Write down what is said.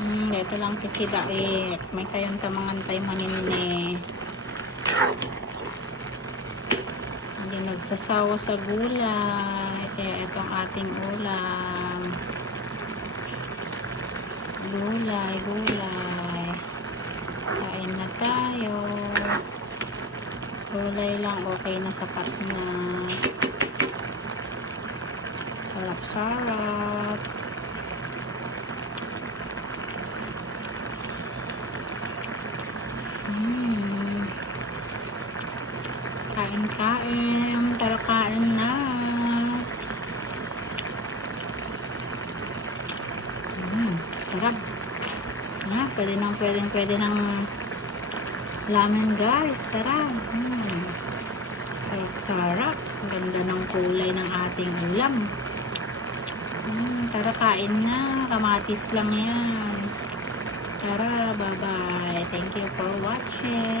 Ito lang kasi daik. May kayong tamangantay maninne. Hindi nagsasawa sa gulay. Kaya itong ating ulam. Gulay, gulay. Kain na tayo. Gulay lang, okay na, sapat na. Sarap-sarap. Kain-kain. Tara, kain na. Sarap. Pwede nang laman, guys. Tara. Sarap-sarap. Ganda ng kulay ng ating ulam. Tara, kain na. Kamatis lang yan. Tara, bye-bye. Thank you for watching.